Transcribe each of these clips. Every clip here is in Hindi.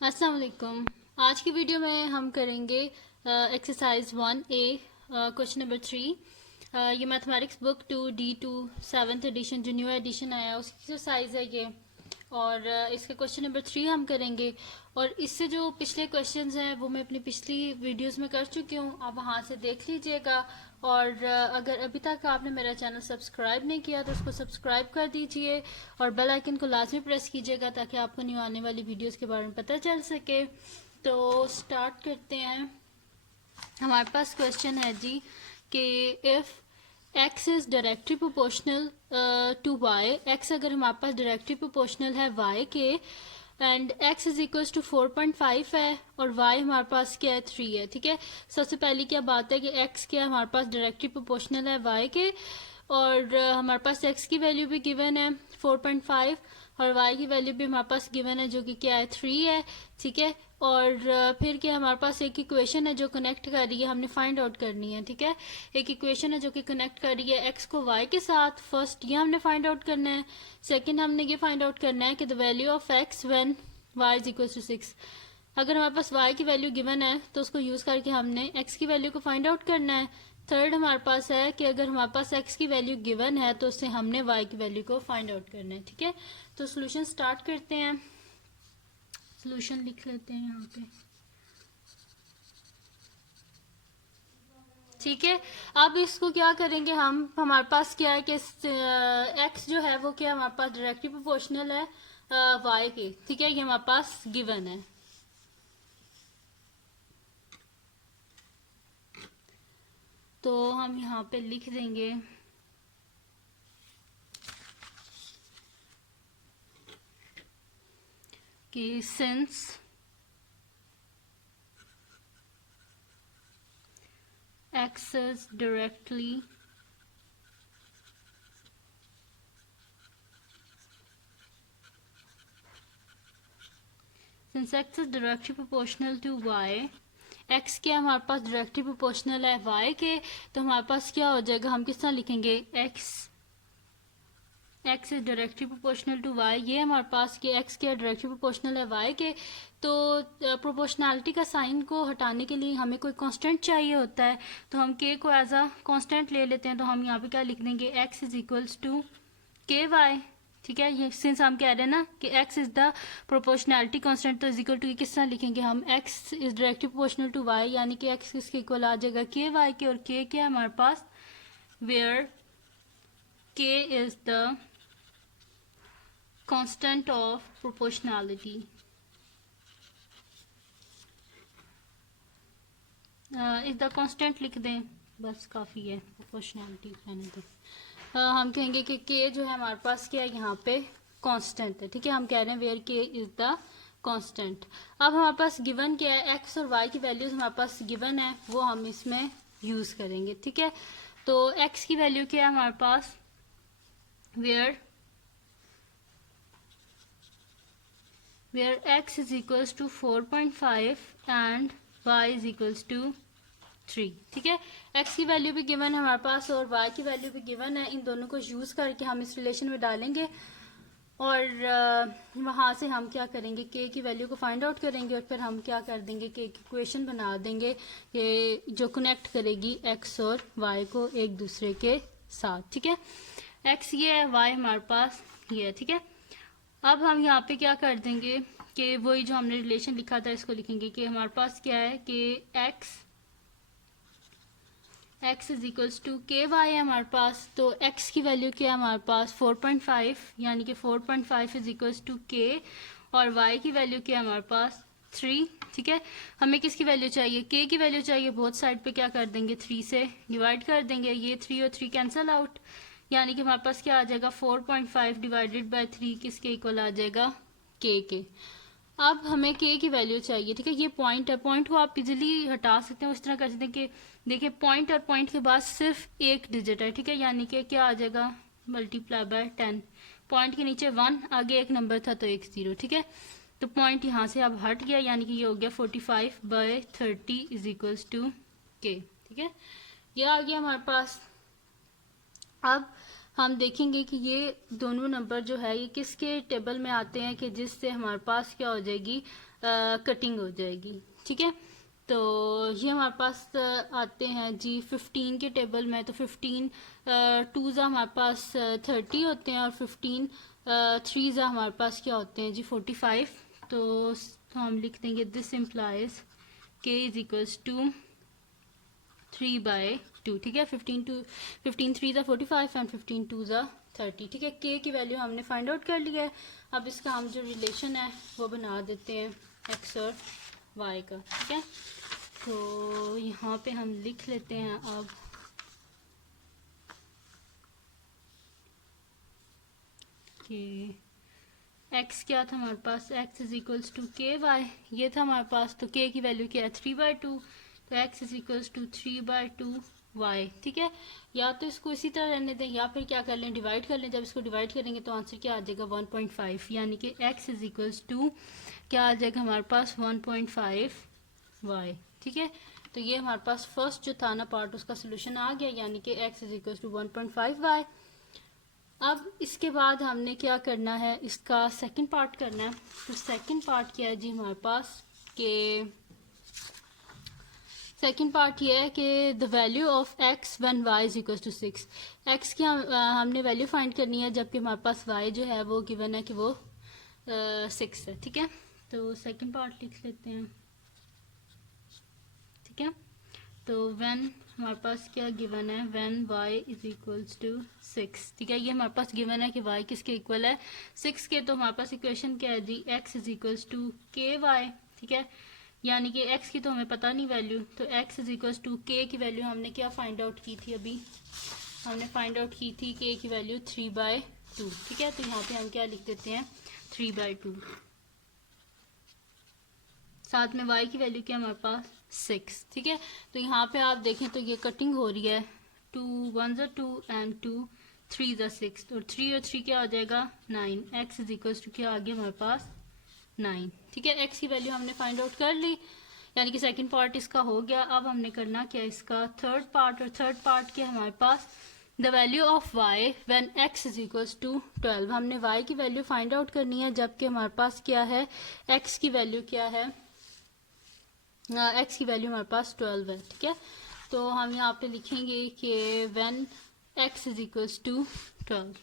अस्सलाम वालेकुम। आज की वीडियो में हम करेंगे एक्सरसाइज 1A क्वेश्चन नंबर 3। ये mathematics book 2D2 7th edition जो न्यू एडिशन आया उसकी एक्सरसाइज है ये। और इसका क्वेश्चन नंबर 3 हम करेंगे। और इससे जो पिछले क्वेश्चंस हैं वो मैं अपनी पिछली वीडियोस में कर चुकी हूँ, आप वहाँ से देख लीजिएगा। और अगर अभी तक आपने मेरा चैनल सब्सक्राइब नहीं किया तो उसको सब्सक्राइब कर दीजिए और बेल आइकन को लाजमी प्रेस कीजिएगा ताकि आपको न्यू आने वाली वीडियोस के बारे में पता चल सके। तो स्टार्ट करते हैं। हमारे पास क्वेश्चन है जी कि if x is directly proportional to y, x अगर हमारे पास डायरेक्टली प्रोपोर्शनल है y के, and x is equals to 4.5 है और y हमारे पास क्या है 3 है। ठीक है, सबसे पहली क्या बात है कि x क्या हमारे पास डायरेक्टली प्रोपोर्शनल है y के, और हमारे पास x की वैल्यू भी गिवन है 4.5 और y की वैल्यू भी हमारे पास गिवन है जो कि क्या है 3 है। ठीक है, और फिर क्या हमारे पास एक इक्वेशन है जो कनेक्ट कर रही है, हमने फाइंड आउट करनी है। ठीक है, एक इक्वेशन है जो कि कनेक्ट कर रही है x को y के साथ। फर्स्ट ये हमने फाइंड आउट करना है। सेकंड हमने ये फाइंड आउट करना है कि the value of x when y is equal to 6। अगर हमारे पास y की वैल्यू गिवन है तो उसको यूज करके हमने x की वैल्यू को फाइंड आउट करना है। थर्ड हमारे पास है कि अगर हमारे पास x की वैल्यू गिवन है तो उससे हमने y की वैल्यू को फाइंड आउट करना है। ठीक है, तो सोल्यूशन स्टार्ट करते हैं। सोल्यूशन लिख लेते हैं यहाँ पे। ठीक है, अब इसको क्या करेंगे हम, हमारे पास क्या है कि x जो है वो क्या हमारे पास डायरेक्टली प्रोपोर्शनल है y के। ठीक है, ये हमारे पास गिवन है। तो हम यहाँ पे लिख देंगे कि since x is directly proportional to y, x क्या हमारे पास डायरेक्टली प्रोपोर्शनल है y के, तो हमारे पास क्या हो जाएगा, हम किस तरह लिखेंगे x is directly proportional to y। ये हमारे पास कि x क्या डायरेक्टली प्रोपोर्शनल है y के। तो प्रोपोर्शनैलिटी का साइन को हटाने के लिए हमें कोई कांस्टेंट चाहिए होता है, तो हम k को एज अ कांस्टेंट ले लेते हैं। तो हम यहाँ पे क्या लिख देंगे, x इज इक्वल्स टू के वाई। ठीक है, ये सिंस हम कह रहे हैं ना कि x is the proportionality constant, तो इज इक्वल टू किस तरह लिखेंगे हम, x is directly proportional to y, यानी कि x किसके इक्वल आ जाएगा के वाई के। और k क्या है हमारे पास, where k is the constant of proportionality. Is the constant लिख दें, बस काफ़ी है प्रोपोर्शनैलिटी कहने तो। हम कहेंगे कि k जो है हमारे पास क्या है यहाँ पे कांस्टेंट है। ठीक है, हम कह रहे हैं where k is the constant. अब हमारे पास गिवन क्या है, x और y की वैल्यूज हमारे पास गिवन है, वो हम इसमें यूज करेंगे। ठीक है, तो x की वैल्यू क्या है हमारे पास, where x is equals to 4.5 and y is equals to 3। ठीक है, x की वैल्यू भी गिवन है हमारे पास और y की वैल्यू भी गिवन है। इन दोनों को यूज करके हम इस रिलेशन में डालेंगे और वहाँ से हम क्या करेंगे, k की वैल्यू को फाइंड आउट करेंगे और फिर हम क्या कर देंगे कि एक इक्वेशन बना देंगे ये जो कनेक्ट करेगी x और y को एक दूसरे के साथ। ठीक है, x ये है, y हमारे पास ये है। ठीक है, अब हम यहाँ पे क्या कर देंगे कि वही जो हमने रिलेशन लिखा था इसको लिखेंगे कि हमारे पास क्या है कि x इज इक्वल्स टू के वाई है हमारे पास। तो x की वैल्यू क्या है हमारे पास 4.5, यानी कि 4.5 इज इक्वल्स टू के, और y की वैल्यू क्या है हमारे पास 3। ठीक है, हमें किसकी वैल्यू चाहिए, k की वैल्यू चाहिए। बोथ साइड पे क्या कर देंगे, 3 से डिवाइड कर देंगे, ये 3 और 3 कैंसिल आउट, यानी कि हमारे पास क्या आ जाएगा 4.5 डिवाइडेड बाय 3 किसके इक्वल आ जाएगा, k के। अब हमें k की वैल्यू चाहिए। ठीक है, ये पॉइंट है, पॉइंट को आप इजीली हटा सकते हैं, उस तरह कर सकते हैं कि देखिए पॉइंट और पॉइंट के बाद सिर्फ एक डिजिट है। ठीक है, यानी कि क्या आ जाएगा, मल्टीप्लाई बाय 10, पॉइंट के नीचे 1, आगे एक नंबर था तो एक 0। ठीक है, तो पॉइंट यहाँ से अब हट गया, यानी कि ये हो गया 45 बाय 30 इज इक्वल्स टू के। ठीक है, ये आ गया हमारे पास। अब हम देखेंगे कि ये दोनों नंबर जो है ये किसके टेबल में आते हैं कि जिससे हमारे पास क्या हो जाएगी, कटिंग हो जाएगी। ठीक है, तो ये हमारे पास आते हैं जी 15 के टेबल में। तो 15 टूज़ा हमारे पास 30 होते हैं और 15 थ्रीज़ा हमारे पास क्या होते हैं जी 45। तो हम लिख देंगे this implies k is equals to 3/2। ठीक है, 15 3 ज़ा 45 एंड 15 2 ज़ा 30। ठीक है, k की वैल्यू हमने फाइंड आउट कर लिया है। अब इसका हम जो रिलेशन है वो बना देते हैं x और y का। ठीक है, तो यहाँ पे हम लिख लेते हैं अब कि x क्या था हमारे पास, x इज इक्वल्स टू के वाई, ये था हमारे पास। तो k की वैल्यू क्या है 3/2, तो x is equals to 3/2 y। ठीक है, या तो इसको इसी तरह रहने दें या फिर क्या कर लें, डिवाइड कर लें। जब इसको डिवाइड करेंगे तो आंसर क्या आ जाएगा 1.5, यानी कि x इज इक्वल्स टू क्या आ जाएगा हमारे पास 1.5 y। ठीक है, तो ये हमारे पास फर्स्ट जो था ना पार्ट उसका सोल्यूशन आ गया, यानी कि x is equals to 1.5 y। अब इसके बाद हमने क्या करना है, इसका सेकंड पार्ट करना है। तो सेकंड पार्ट क्या है जी हमारे पास कि सेकंड पार्ट ये है कि the value of x when y is equal to 6। x की हमने वैल्यू फाइंड करनी है जबकि हमारे पास y जो है वो गिवन है कि वो 6 है। ठीक है, तो सेकंड पार्ट लिख लेते हैं। ठीक है, तो व्हेन हमारे पास क्या गिवन है, when y is equals to 6। ठीक है, ये हमारे पास गिवन है कि y किसके इक्वल है 6 के। तो हमारे पास इक्वेशन क्या है जी, x इज इक्वल्स टू के वाई। ठीक है, यानी कि x की तो हमें पता नहीं वैल्यू, तो x is equals to k की वैल्यू हमने क्या फाइंड आउट की थी, अभी हमने फाइंड आउट की थी k की वैल्यू 3/2। ठीक है, तो यहाँ पे हम क्या लिख देते हैं 3/2, साथ में y की वैल्यू क्या हमारे पास 6। ठीक है, तो यहाँ पे आप देखें तो ये कटिंग हो रही है, 2 1 2 एंड 2 3 6, और 3 और 3 क्या हो जाएगा 9। x इज इक्वल टू क्या आ गया हमारे पास 9। ठीक है, x की वैल्यू हमने फाइंड आउट कर ली, यानी कि सेकंड पार्ट इसका हो गया। अब हमने करना क्या इसका थर्ड पार्ट, और थर्ड पार्ट क्या हमारे पास the value of y when x is equals to 12। हमने y की वैल्यू फाइंड आउट करनी है जबकि हमारे पास क्या है x की वैल्यू क्या है, x की वैल्यू हमारे पास 12 है। ठीक है, तो हम यहाँ पे लिखेंगे कि when x is equals to 12।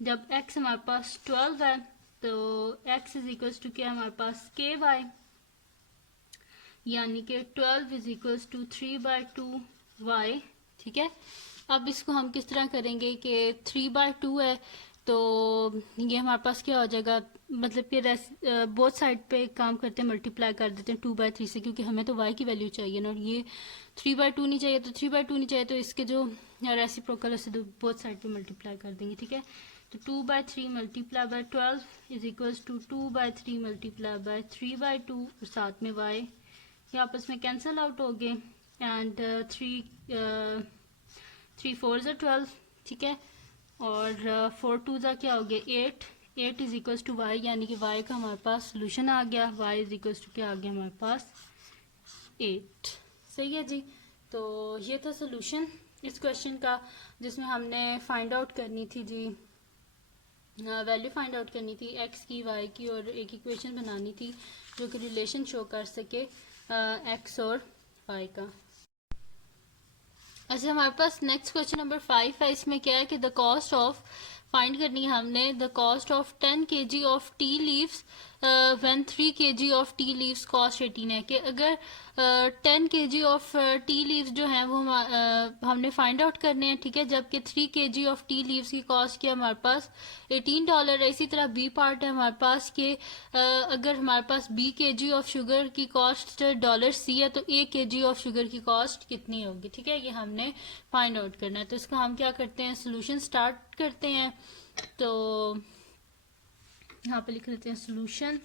जब x हमारे पास 12 है तो x इज इक्वल्स टू क्या हमारे पास के वाई, यानी कि 12 इज इक्वल्स टू 3/2 y। ठीक है, अब इसको हम किस तरह करेंगे कि 3/2 है तो ये हमारे पास क्या हो जाएगा, मतलब कि बोथ साइड पे काम करते हैं, मल्टीप्लाई कर देते हैं 2/3 से, क्योंकि हमें तो y की वैल्यू चाहिए ना, और ये 3/2 नहीं चाहिए। तो 3/2 नहीं चाहिए तो इसके जो रेसिप्रोकल है तो बोथ साइड पे मल्टीप्लाई कर देंगे। ठीक है, तो 2/3 multiply by 12 is equals to 2/3 multiply by 3/2, और साथ में y ये आपस में कैंसिल आउट हो गए, एंड 3 4 ज़ा 12। ठीक है, और 4 2 ज़ा क्या हो गया 8 इज इक्वल्स टू वाई, यानी कि y का हमारे पास सोल्यूशन आ गया, y इज इक्वल्स टू क्या आ गया हमारे पास 8। सही है जी, तो ये था सोल्यूशन इस क्वेश्चन का जिसमें हमने फाइंड आउट करनी थी जी, वैल्यू फाइंड आउट करनी थी x की y की, और एक इक्वेशन बनानी थी जो कि रिलेशन शो कर सके x और y का। अच्छा, हमारे पास नेक्स्ट क्वेश्चन नंबर 5 है। इसमें क्या है कि द कॉस्ट ऑफ फाइंड करनी है हमने, the cost of 10 kg of tea leaves when 3 kg of tea leaves cost 18 है। कि अगर 10 kg ऑफ टी लीव्स जो हैं वो हमने फाइंड आउट करने हैं। ठीक है, जबकि 3 kg ऑफ टी लीव्स की कॉस्ट क्या हमारे पास $18 है। इसी तरह बी पार्ट है हमारे पास कि अगर हमारे पास 20 kg ऑफ शुगर की कॉस्ट $C है तो 1 kg ऑफ शुगर की कॉस्ट कितनी होगी। ठीक है, ये हमने फाइंड आउट करना है। तो इसका हम क्या करते हैं, सोल्यूशन स्टार्ट करते हैं। तो यहाँ पे लिख लेते हैं सोल्यूशन।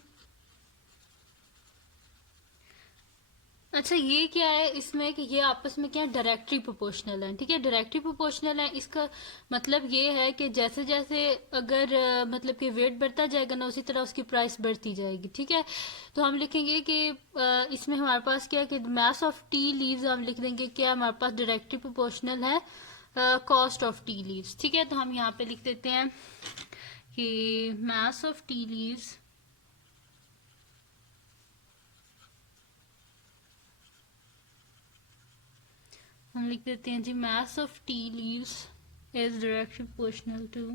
अच्छा, ये क्या है इसमें कि ये आपस में क्या डायरेक्टली प्रोपोर्शनल है, ठीक है। डायरेक्टली प्रोपोर्शनल है, इसका मतलब ये है कि जैसे जैसे अगर मतलब कि वेट बढ़ता जाएगा ना, उसी तरह उसकी प्राइस बढ़ती जाएगी, ठीक है। तो हम लिखेंगे कि इसमें हमारे पास क्या है कि मास ऑफ टी लीव्स हम लिख देंगे क्या हमारे पास डायरेक्टली प्रोपोर्शनल है कॉस्ट ऑफ टी लीव्स, ठीक है। तो हम यहाँ पे लिख देते हैं कि मास ऑफ टी लीव्स हम लिख देते हैं जी mass of tea leaves is directly proportional to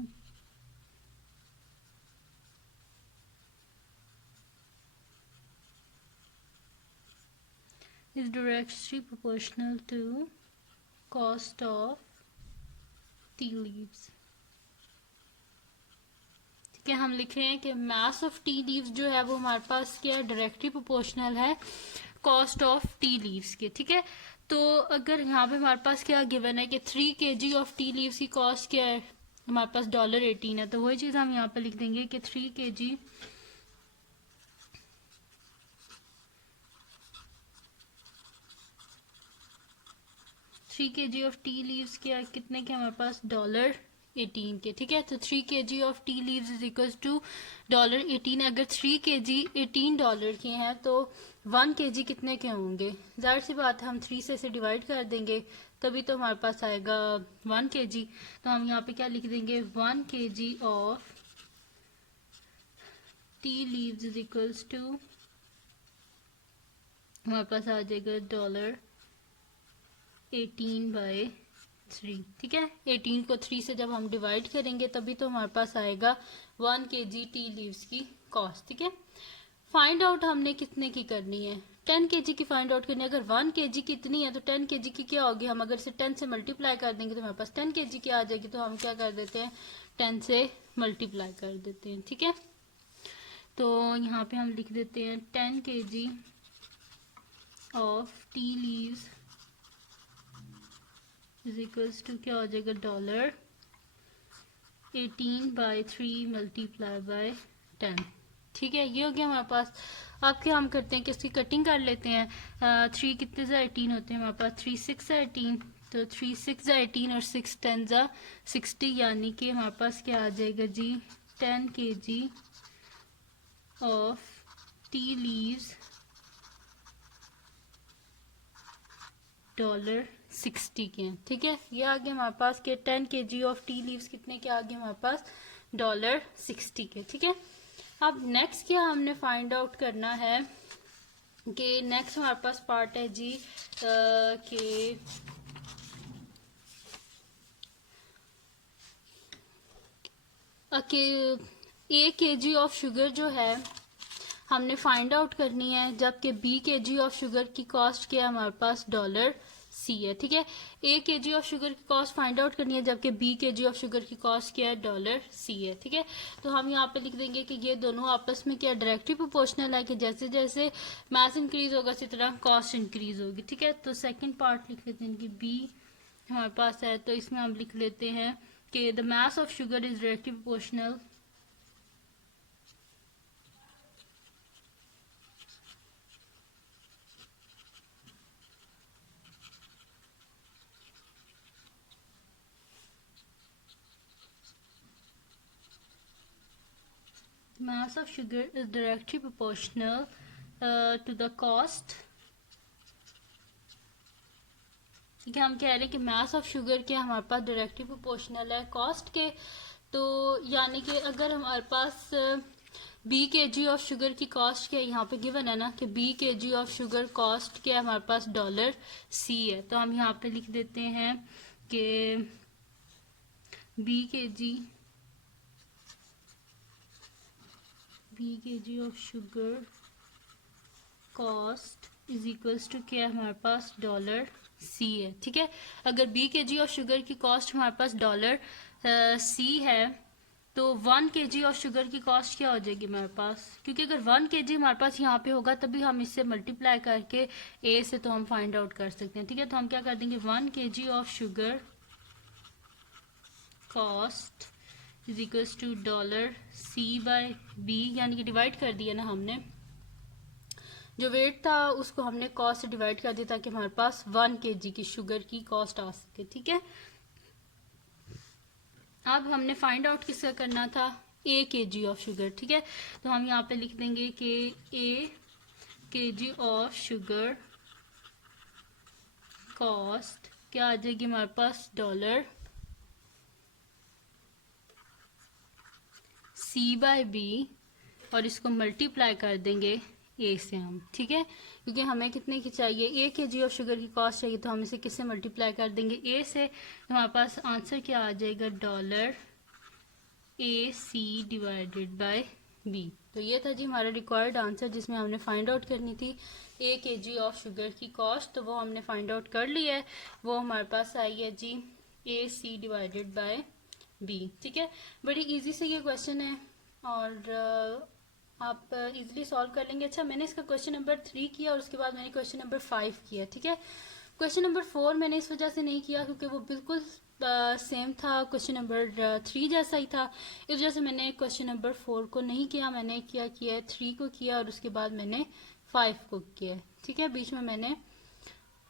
cost of tea leaves, ठीक है। हम लिख रहे हैं कि मास ऑफ टी लीव्स जो है वो हमारे पास क्या है डायरेक्टली प्रोपोर्शनल है कॉस्ट ऑफ टी लीव्स के, ठीक है। तो अगर यहाँ पे हमारे पास क्या गिवन है कि 3 kg ऑफ टी लीव्स की कॉस्ट क्या है, हमारे पास $18 है, तो वही चीज हम यहाँ पे लिख देंगे कि 3 kg ऑफ टी लीव्स क्या कितने के हमारे पास $18 के, ठीक है। तो 3 kg of tea leaves is equal to $18। अगर 3 kg $18 के हैं तो 1 kg कितने के होंगे, जाहिर सी बात है हम 3 से डिवाइड कर देंगे तभी तो हमारे पास आएगा 1 kg। तो हम यहाँ पे क्या लिख देंगे 1 kg of tea leaves is equals to हमारे पास आ जाएगा $18/3, ठीक है। 18 को 3 से जब हम डिवाइड करेंगे तभी तो हमारे पास आएगा 1 kg टी लीव्स की कॉस्ट, ठीक है। फाइंड आउट हमने कितने की करनी है, 10 kg की फाइंड आउट करनी है। अगर 1 kg कितनी है तो 10 kg की क्या होगी, हम अगर इसे 10 से मल्टीप्लाई कर देंगे तो हमारे पास 10 kg की आ जाएगी। तो हम क्या कर देते हैं 10 से मल्टीप्लाई कर देते हैं, ठीक है। तो यहाँ पे हम लिख देते हैं 10 kg of tea leaves is equals to क्या हो जाएगा $18/3 मल्टीप्लाई बाय 10, ठीक है। ये हो गया हमारे पास। अब क्या हम करते हैं कि इसकी कटिंग कर लेते हैं। 3 कितने ज़ा 18 होते हैं हमारे पास, 3 6 ज़ा 18, तो 3 6 ज़ा 18 और 6 10 ज़ा 60, यानी कि हमारे पास क्या आ जाएगा जी 10 kg ऑफ टी लीव्स $60 के हैं, ठीक है। ये आ गया हमारे पास के 10 kg ऑफ टी लीव्स कितने के आ गए हमारे पास $60 के, ठीक है। अब नेक्स्ट क्या हमने फाइंड आउट करना है कि नेक्स्ट हमारे पास पार्ट है जी कि A kg ऑफ शुगर जो है हमने फाइंड आउट करनी है, जबकि B kg ऑफ शुगर की कॉस्ट क्या है हमारे पास $C है, ठीक है। A kg ऑफ शुगर की कॉस्ट फाइंड आउट करनी है, जबकि B kg ऑफ शुगर की कॉस्ट क्या है $C है, ठीक है। तो हम यहाँ पे लिख देंगे कि ये दोनों आपस में क्या डायरेक्टली प्रोपोर्शनल है कि जैसे जैसे मास इंक्रीज होगा इसी तरह कॉस्ट इंक्रीज होगी, ठीक है। तो सेकेंड पार्ट लिख लेते हैं कि B हमारे पास है, तो इसमें हम लिख लेते हैं कि the mass of sugar is directly proportional mass of sugar is directly proportional to the cost, ठीक है। हम कह रहे हैं कि मास ऑफ शुगर के हमारे पास डायरेक्टली प्रोपोर्शनल है कॉस्ट के, तो यानी कि अगर हमारे पास B kg ऑफ शुगर की कॉस्ट क्या यहाँ पे गिवन है ना कि B kg of sugar cost क्या है हमारे पास $C है, तो हम यहाँ पे लिख देते हैं कि B kg of sugar cost is equals to क्या है हमारे पास $C है, ठीक है। अगर B kg ऑफ शुगर की कॉस्ट हमारे पास $C है तो 1 kg ऑफ शुगर की कॉस्ट क्या हो जाएगी हमारे पास, क्योंकि अगर 1 kg हमारे पास यहाँ पे होगा तभी हम इससे मल्टीप्लाई करके A से तो हम फाइंड आउट कर सकते हैं, ठीक है। तो हम क्या कर देंगे 1 kg of sugar cost is equals to $C/B, यानी कि डिवाइड कर दिया ना हमने जो वेट था उसको हमने कॉस्ट से डिवाइड कर दिया ताकि हमारे पास 1 kg की शुगर की कॉस्ट आ सके। ठीक है, अब हमने फाइंड आउट किसका करना था, kg ऑफ शुगर। ठीक है, तो हम यहाँ पे लिख देंगे कि kg ऑफ शुगर कॉस्ट क्या आ जाएगी हमारे पास, डॉलर C/B, और इसको मल्टीप्लाई कर देंगे ए से हम। ठीक है, क्योंकि हमें कितने की चाहिए, 1 kg ऑफ शुगर की कॉस्ट चाहिए, तो हम इसे किससे मल्टीप्लाई कर देंगे, ए से। तो हमारे पास आंसर क्या आ जाएगा, डॉलर AC/B। तो ये था जी हमारा रिक्वायर्ड आंसर जिसमें हमने फाइंड आउट करनी थी 1 kg ऑफ शुगर की कॉस्ट। तो वो हमने फाइंड आउट कर ली है, वो हमारे पास आई है जी AC/B। ठीक है, बड़ी इजी से ये क्वेश्चन है और आप इजीली सॉल्व कर लेंगे। अच्छा, मैंने इसका क्वेश्चन नंबर 3 किया और उसके बाद मैंने क्वेश्चन नंबर 5 किया। ठीक है, क्वेश्चन नंबर 4 मैंने इस वजह से नहीं किया क्योंकि वो बिल्कुल सेम था, क्वेश्चन नंबर 3 जैसा ही था। इस वजह से मैंने क्वेश्चन नंबर 4 को नहीं किया, मैंने क्या किया, 3 को किया और उसके बाद मैंने 5 को किया। ठीक है, बीच में मैंने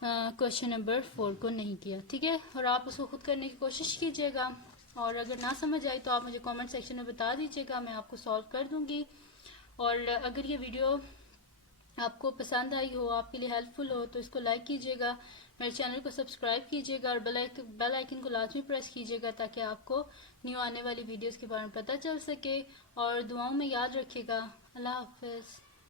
क्वेश्चन नंबर 4 को नहीं किया। ठीक है, और आप उसको खुद करने की कोशिश कीजिएगा और अगर ना समझ आई तो आप मुझे कमेंट सेक्शन में बता दीजिएगा, मैं आपको सॉल्व कर दूंगी। और अगर ये वीडियो आपको पसंद आई हो, आपके लिए हेल्पफुल हो, तो इसको लाइक कीजिएगा, मेरे चैनल को सब्सक्राइब कीजिएगा और बेल आइकन को लाजमी प्रेस कीजिएगा ताकि आपको न्यू आने वाली वीडियोस के बारे में पता चल सके। और दुआओं में याद रखिएगा। अल्लाह हाफिज़।